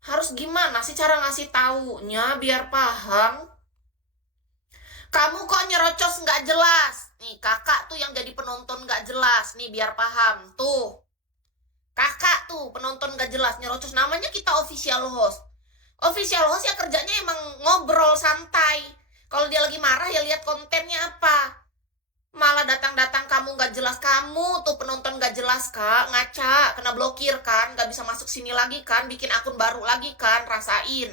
Harus gimana sih cara ngasih taunya biar paham? Kamu kok nyerocos nggak jelas? Nih kakak tuh yang jadi penonton nggak jelas. Nih biar paham. Tuh. Kakak tuh penonton nggak jelas nyerocos. Namanya kita official host. Official host ya kerjanya emang ngobrol santai. Kalau dia lagi marah ya lihat kontennya apa. Malah datang-datang kamu nggak jelas. Kamu tuh penonton nggak jelas, Kak. Ngaca, kena blokir kan. Nggak bisa masuk sini lagi kan. Bikin akun baru lagi kan. Rasain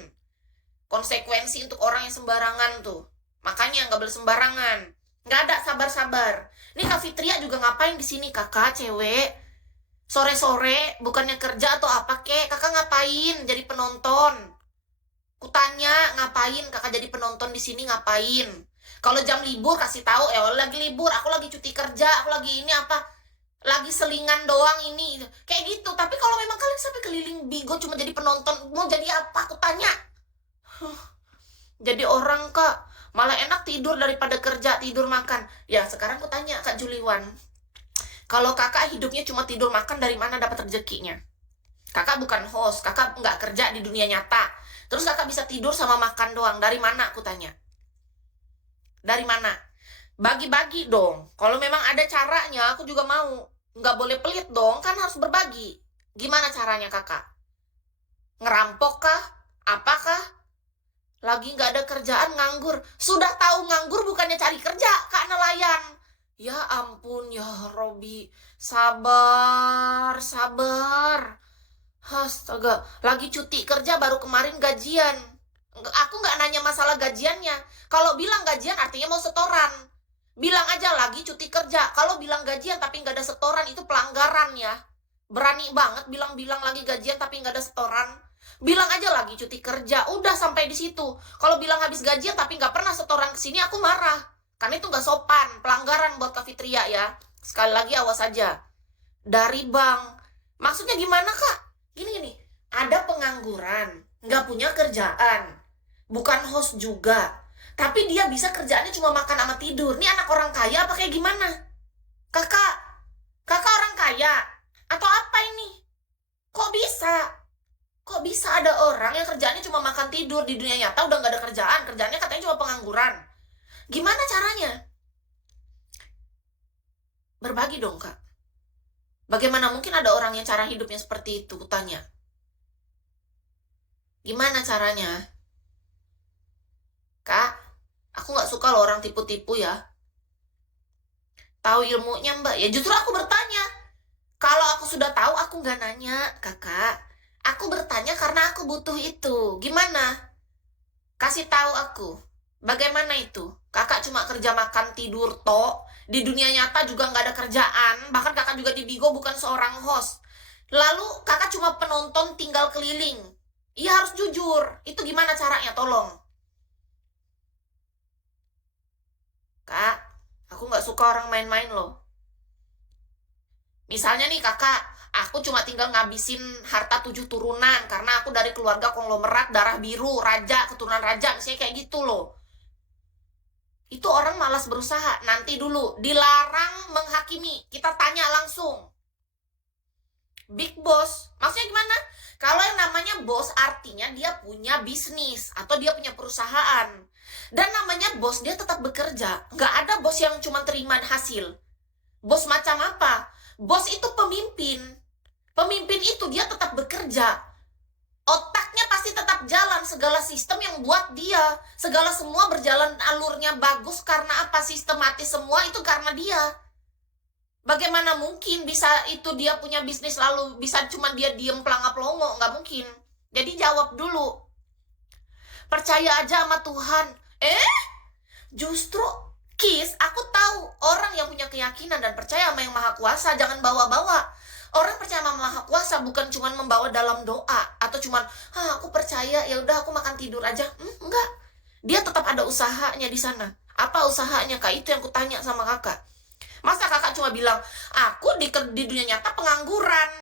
konsekuensi untuk orang yang sembarangan tuh. Makanya nggak boleh sembarangan. Nggak ada sabar-sabar. Nih Kak Fitria juga ngapain di sini, kakak cewek? Sore-sore bukannya kerja atau apa kek? Kakak ngapain jadi penonton? Kutanya ngapain kakak jadi penonton di sini, ngapain? Kalau jam libur kasih tahu, lagi libur, aku lagi cuti kerja, aku lagi ini apa? Lagi selingan doang ini. Kayak gitu. Tapi kalau memang kalian sampai keliling Bigo cuma jadi penonton, mau jadi apa? Aku tanya. Jadi orang, Kak, malah enak tidur daripada kerja, tidur makan. Ya, sekarang aku tanya Kak Juliwan. Kalau kakak hidupnya cuma tidur makan, dari mana dapat rezekinya? Kakak bukan host, kakak nggak kerja di dunia nyata. Terus kakak bisa tidur sama makan doang. Dari mana aku tanya? Dari mana? Bagi-bagi dong. Kalau memang ada caranya, aku juga mau. Nggak boleh pelit dong, kan harus berbagi. Gimana caranya kakak? Ngerampok kah? Apakah? Lagi nggak ada kerjaan, nganggur. Sudah tahu nganggur bukannya cari kerja, Kak nelayan. Ya ampun, ya Robi. Sabar, sabar. Astaga, lagi cuti kerja baru kemarin gajian. Aku nggak nanya masalah gajiannya. Kalau bilang gajian artinya mau setoran. Bilang aja lagi cuti kerja. Kalau bilang gajian tapi nggak ada setoran itu pelanggaran ya. Berani banget bilang-bilang lagi gajian tapi nggak ada setoran. Bilang aja lagi cuti kerja. Udah sampai di situ. Kalau bilang habis gajian tapi nggak pernah setoran ke sini, aku marah. Karena itu nggak sopan. Pelanggaran buat Kak Fitria ya. Sekali lagi awas aja. Dari bank. Maksudnya gimana Kak? Gini, ada pengangguran, nggak punya kerjaan, bukan host juga, tapi dia bisa kerjaannya cuma makan sama tidur. Ini anak orang kaya apa kayak gimana? Kakak, kakak orang kaya? Atau apa ini? Kok bisa? Kok bisa ada orang yang kerjaannya cuma makan tidur di dunia nyata udah nggak ada kerjaan, kerjaannya katanya cuma pengangguran. Gimana caranya? Berbagi dong, Kak. Bagaimana mungkin ada orang yang cara hidupnya seperti itu? Kutanya. Gimana caranya? Kak, aku nggak suka loh orang tipu-tipu ya. Tahu ilmunya mbak? Ya justru aku bertanya. Kalau aku sudah tahu, aku nggak nanya, kakak. Aku bertanya karena aku butuh itu. Gimana? Kasih tahu aku. Bagaimana itu? Kakak cuma kerja makan tidur tok. Di dunia nyata juga nggak ada kerjaan. Bahkan kakak juga di Bigo bukan seorang host. Lalu kakak cuma penonton tinggal keliling. Iya harus jujur. Itu gimana caranya? Tolong. Kak, aku nggak suka orang main-main loh. Misalnya nih kakak, aku cuma tinggal ngabisin harta 7 turunan karena aku dari keluarga konglomerat darah biru, raja, keturunan raja, misalnya kayak gitu loh. Itu orang malas berusaha. Nanti dulu, dilarang menghakimi. Kita tanya langsung. Big boss, maksudnya gimana? Kalau yang namanya bos artinya dia punya bisnis atau dia punya perusahaan. Dan namanya bos dia tetap bekerja. Nggak ada bos yang cuma terima hasil. Bos macam apa? Bos itu pemimpin. Pemimpin itu dia tetap bekerja. Otaknya pasti tetap jalan. Segala sistem yang buat dia. Segala semua berjalan alurnya bagus karena apa? Sistematis semua itu karena dia. Bagaimana mungkin bisa itu dia punya bisnis lalu bisa cuma dia diem pelangap-pelongo? Nggak mungkin. Jadi jawab dulu. Percaya aja sama Tuhan. Justru Kis, aku tahu orang yang punya keyakinan dan percaya sama yang maha kuasa. Jangan bawa-bawa. Orang percaya sama maha kuasa bukan cuma membawa dalam doa. Atau cuma, aku percaya, ya udah aku makan tidur aja. Enggak. Dia tetap ada usahanya di sana. Apa usahanya, Kak? Itu yang kutanya sama kakak. Masa kakak cuma bilang, aku di dunia nyata pengangguran.